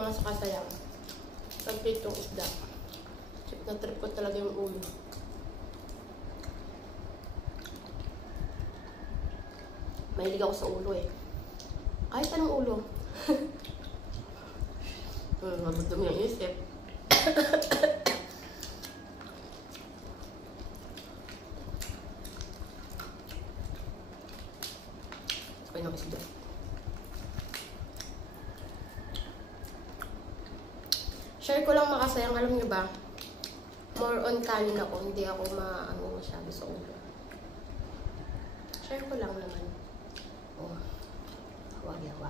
mga sa kasayang. Pagpritong isda. Trip na trip ko talaga yung ulo. Mahilig ako sa ulo eh. Kahit anong ulo. Mabudom yung isip. Sabay ng isda. Share ko lang makasayang, alam niyo ba? More on kanin ako, hindi ako masyado sa ulo. Share ko lang naman. Oh, hawa-hawa.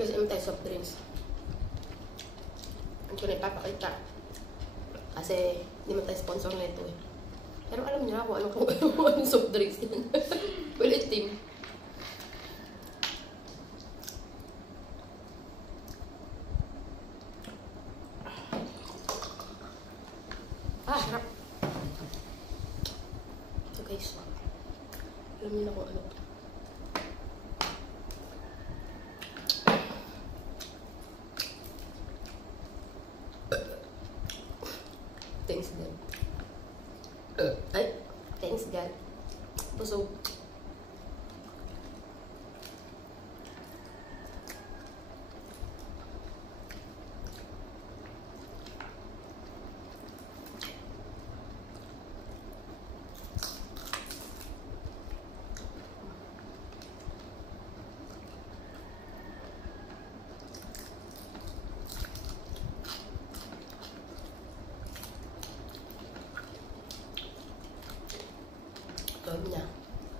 Guys, tayo soft drinks. Ang ko na ipapakita. Kasi, hindi man tayo sponsor na ito eh. Pero alam niyo ako, anong soft drinks yan. Well, team. Harap. So guys, alam niyo na kung ano. Thanks God. Ay, thanks God. Busog. Niya.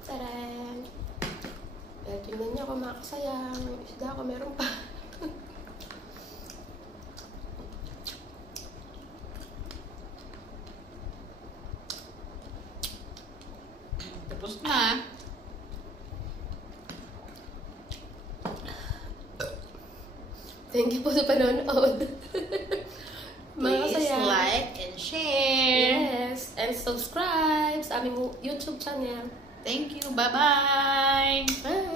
Taran! Pero tingnan niyo ako mga kasayang. Isda ako, meron pa. Tapos na. Thank you po sa panonood. Please like and share. Yes. And subscribe sa aming YouTube channel. Thank you. Bye-bye. Bye!